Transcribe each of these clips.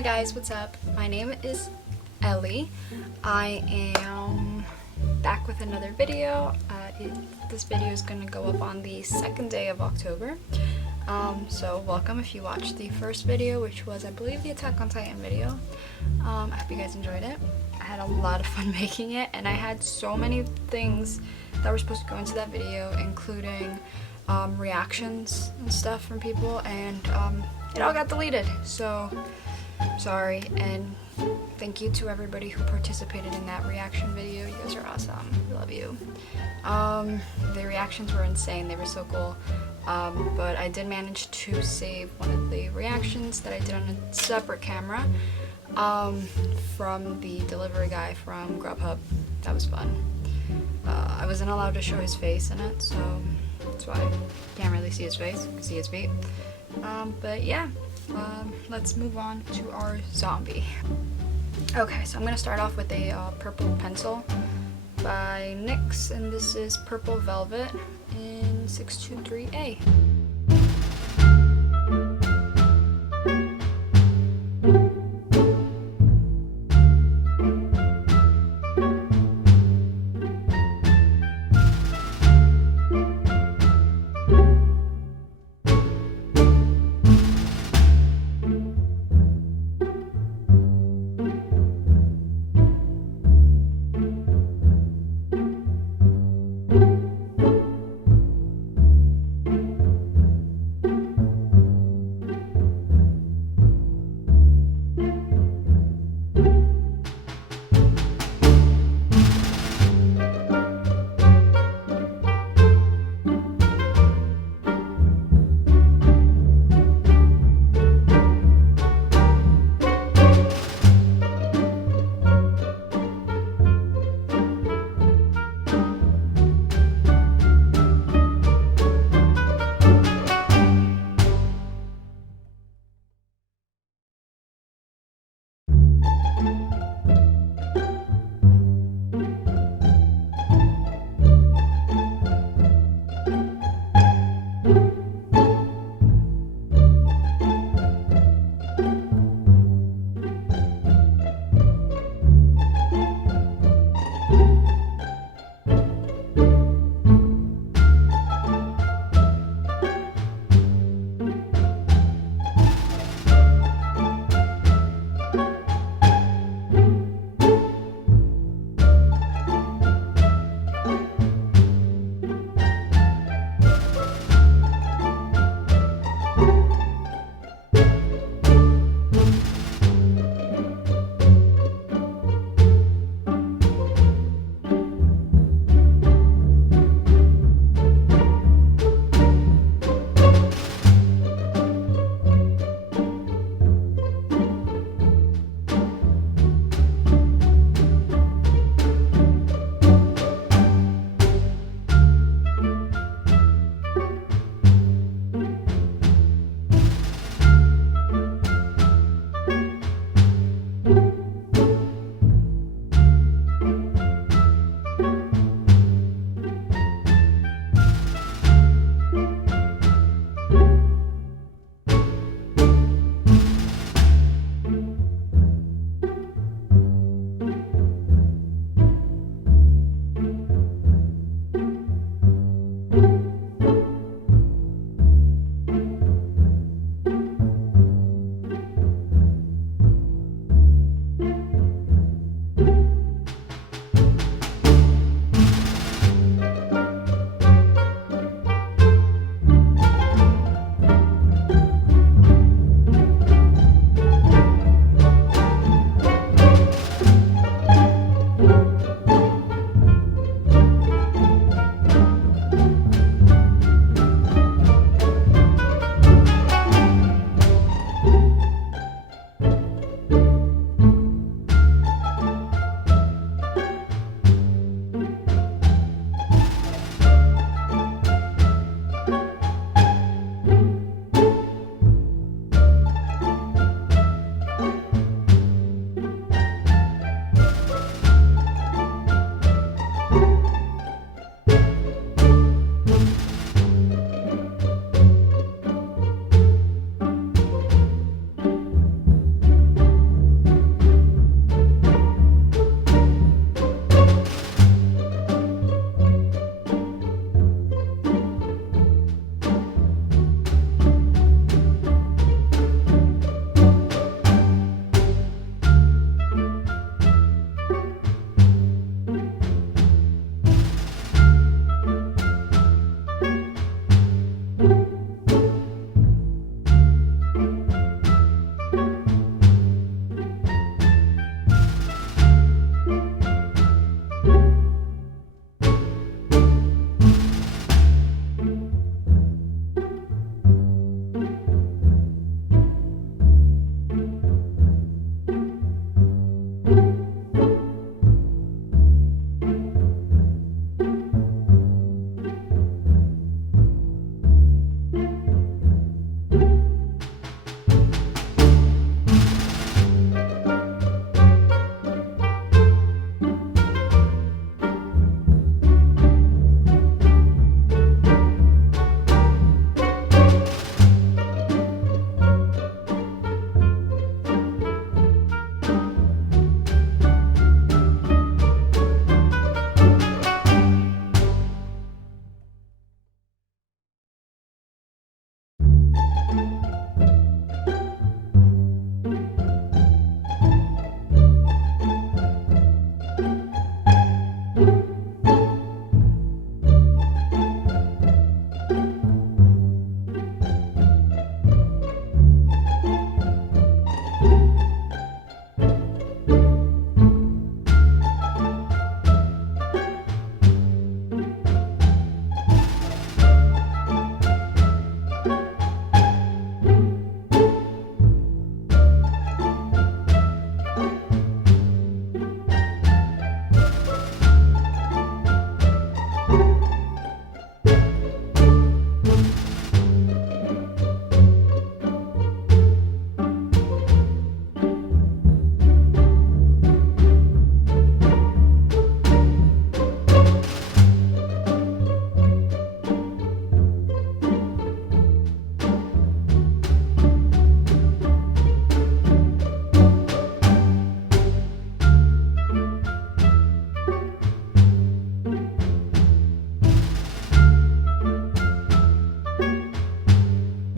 Hi guys, what's up? My name is Ellie. I am back with another video. This video is going to go up on the second day of October. So welcome if you watched the first video, which was I believe the Attack on Titan video. I hope you guys enjoyed it. I had a lot of fun making it, and I had so many things that were supposed to go into that video, including reactions and stuff from people, and it all got deleted, so sorry. And thank you to everybody who participated in that reaction video. You guys are awesome. I love you. The reactions were insane. They were so cool. But I did manage to save one of the reactions that I did on a separate camera from the delivery guy from Grubhub. That was fun. I wasn't allowed to show his face in it, so that's why you can't really see his face. You can see his feet. But yeah, let's move on to our zombie. Okay, so I'm going to start off with a purple pencil by NYX, and this is Purple Velvet in 623A.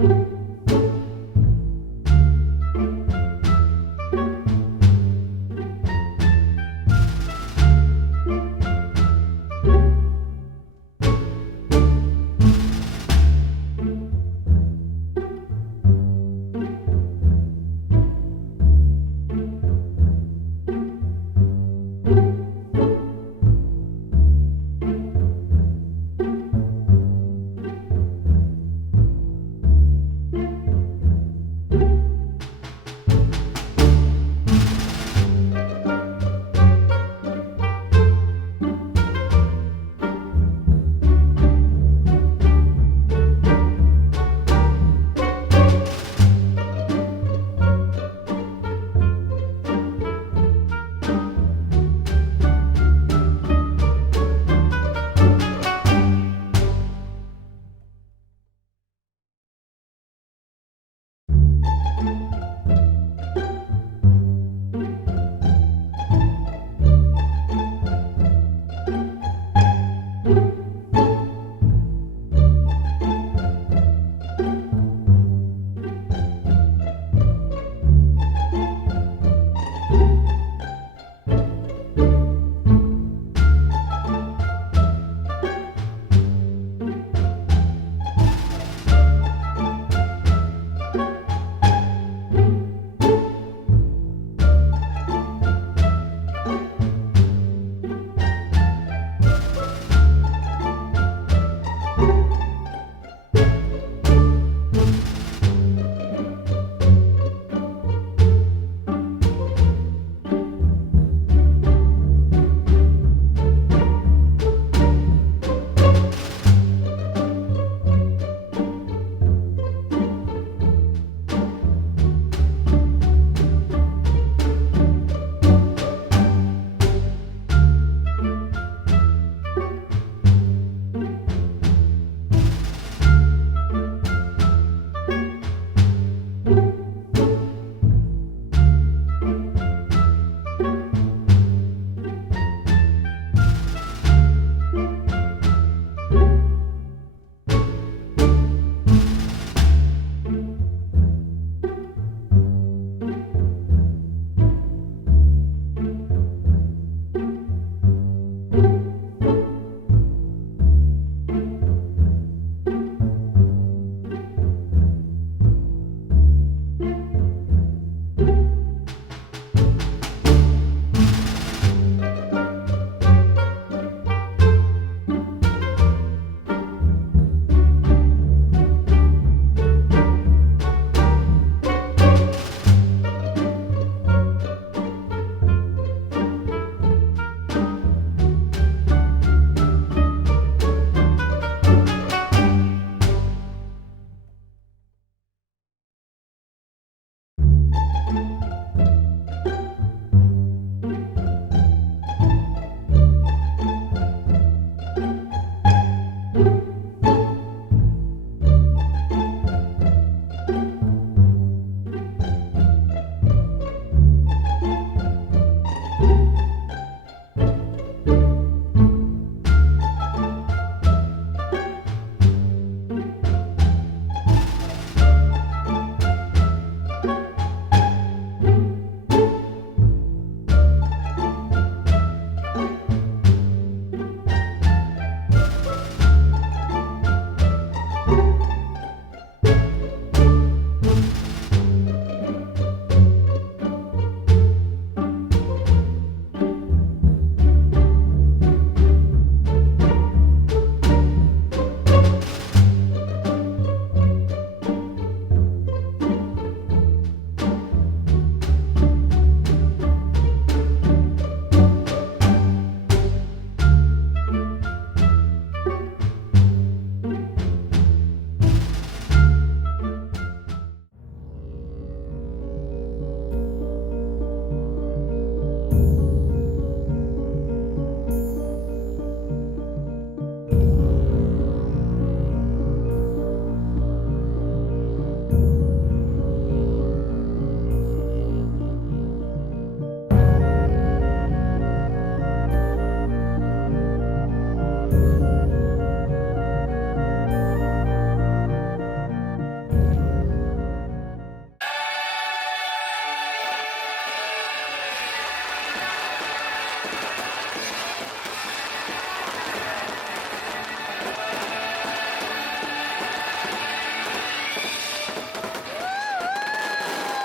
bye.